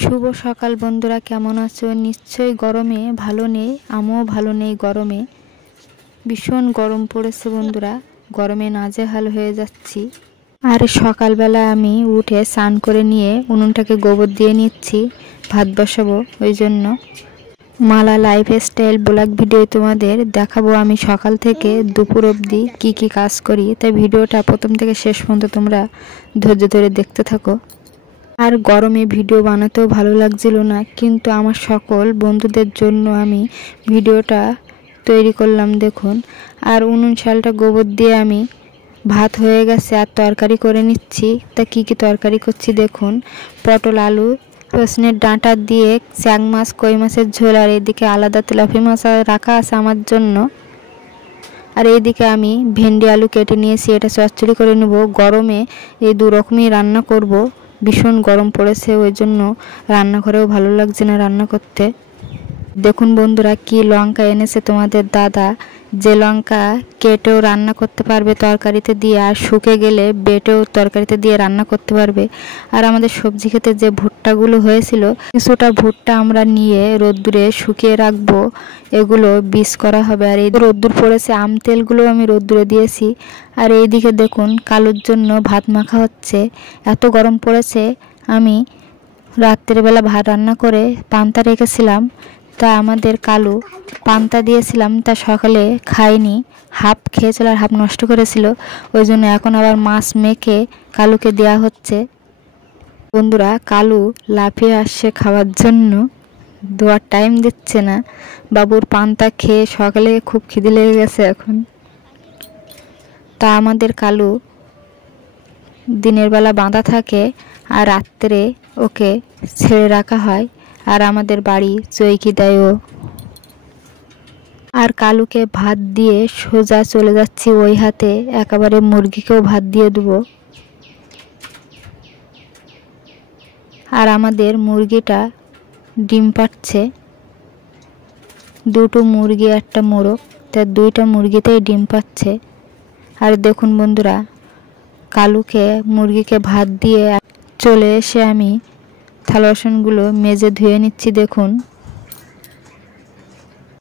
শুভ সকাল বন্ধুরা, কেমন আছো? নিশ্চয়ই গরমে ভালো নেই, আমিও ভালো নেই। গরমে ভীষণ গরম পড়েছে বন্ধুরা, গরমে নাজেহাল হয়ে যাচ্ছি। আর সকালবেলা আমি উঠে স্নান করে নিয়ে উনুনটাকে গোবর দিয়ে নিচ্ছি, ভাত বসাবো। ওই জন্য মালা লাইফস্টাইল ব্লগ ভিডিও তোমাদের দেখাবো আমি সকাল থেকে দুপুর অবধি কি কি কাজ করি। তাই ভিডিওটা প্রথম থেকে শেষ পর্যন্ত তোমরা ধৈর্য ধরে দেখতে থাকো। আর গরমে ভিডিও বানাতেও ভালো লাগছিল না, কিন্তু আমার সকল বন্ধুদের জন্য আমি ভিডিওটা তৈরি করলাম দেখুন। আর উনুন শালটা গোবর দিয়ে আমি ভাত হয়ে গেছে, আর তরকারি করে নিচ্ছি। তা কি কি তরকারি করছি দেখুন। পটল, আলু, রসুনের ডাঁটা দিয়ে চ্যাং মাছ, কই মাছের ঝোল। আর এদিকে আলাদা তেলাপি মাছ রাখা আছে আমার জন্য। আর এইদিকে আমি ভেন্ডি আলু কেটে নিয়েছি, এটা চচ্চড়ি করে নেব। গরমে এই দু রকমই রান্না করব। ভীষণ গরম পড়েছে, ওই জন্য রান্নাঘরেও ভালো লাগছে না রান্না করতে। দেখুন বন্ধুরা, কি লঙ্কা এনেছে তোমাদের দাদা, যে লঙ্কা কেটেও রান্না করতে পারবে তরকারিতে দিয়ে, আর শুকে গেলে বেটেও তরকারিতে দিয়ে রান্না করতে পারবে। আর আমাদের সবজি খেতে যে ভুট্টাগুলো হয়েছিল, কিছুটা ভুট্টা আমরা নিয়ে রোদ্দুরে শুকিয়ে রাখবো, এগুলো বীজ করা হবে। আর এই রোদ্দুর পড়েছে, আম তেলগুলো আমি রোদ্দুরে দিয়েছি। আর এইদিকে দেখুন কালুর জন্য ভাত মাখা হচ্ছে। এত গরম পড়েছে, আমি রাত্রেবেলা ভাত রান্না করে পান্তা রেখেছিলাম। তা আমাদের কালু পান্তা দিয়েছিলাম, তা সকালে খায়নি, হাফ খেয়েছিল আর হাফ নষ্ট করেছিল। ওই জন্য এখন আবার মাছ মেখে কালুকে দেওয়া হচ্ছে। বন্ধুরা, কালু লাফিয়ে আসছে খাওয়ার জন্য, দেওয়ার টাইম দিচ্ছে না। বাবুর পান্তা খেয়ে সকালে খুব খিদে লেগে গেছে এখন। তা আমাদের কালু দিনের বেলা বাঁধা থাকে, আর রাত্রে ওকে ছেড়ে রাখা হয়। আর আমাদের বাড়ি চৈকি দেয় ও। আর কালুকে ভাত দিয়ে সোজা চলে যাচ্ছি ওই হাতে, একেবারে মুরগিকেও ভাত দিয়ে দেবো। আর আমাদের মুরগিটা ডিম পাড়ছে, দুটো মুরগি একটা মোরগ, তা দুইটা মুরগিতেই ডিম পাচ্ছে। আর দেখুন বন্ধুরা, কালুকে মুরগিকে ভাত দিয়ে চলে এসে আমি থালা বাসনগুলো মেজে ধুয়ে নিচ্ছি দেখুন।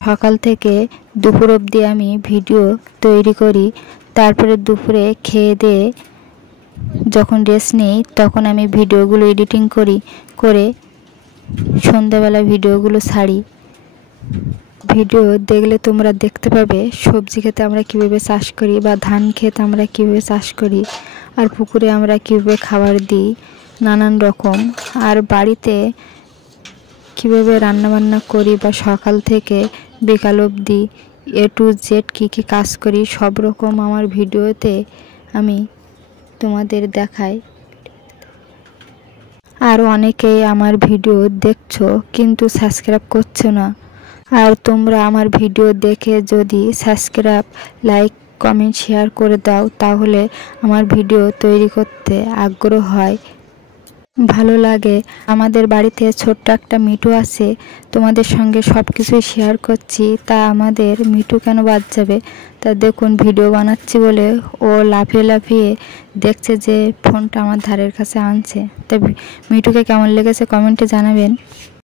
সকাল থেকে দুপুর অবধি আমি ভিডিও তৈরি করি, তারপরে দুপুরে খেয়ে দিয়ে যখন রেস্ট নিই তখন আমি ভিডিওগুলো এডিটিং করে সন্ধ্যাবেলা ভিডিওগুলো ছাড়ি। ভিডিও দেখলে তোমরা দেখতে পাবে সবজি ক্ষেতে আমরা কীভাবে চাষ করি, বা ধান ক্ষেত আমরা কীভাবে চাষ করি, আর পুকুরে আমরা কীভাবে খাবার দিই নানান রকম। আর বাড়িতে কীভাবে রান্নাবান্না করি, বা সকাল থেকে বিকাল অবধি A to Z কী কী কাজ করি, সব রকম আমার ভিডিওতে আমি তোমাদের দেখাই। আর অনেকেই আমার ভিডিও দেখছো কিন্তু সাবস্ক্রাইব করছো না। আর তোমরা আমার ভিডিও দেখে যদি সাবস্ক্রাইব, লাইক, কমেন্ট, শেয়ার করে দাও, তাহলে আমার ভিডিও তৈরি করতে আগ্রহ হয়, ভালো লাগে। আমাদের বাড়িতে ছোট্ট একটা মিঠু আছে, তোমাদের সঙ্গে সব কিছুই শেয়ার করছি। তা আমাদের মিঠু কেন বাদ যাবে? তা দেখুন, ভিডিও বানাচ্ছি বলে ও লাফিয়ে লাফিয়ে দেখছে যে ফোনটা আমার ধারের কাছে আনছে। তা মিঠুকে কেমন লেগেছে কমেন্টে জানাবেন।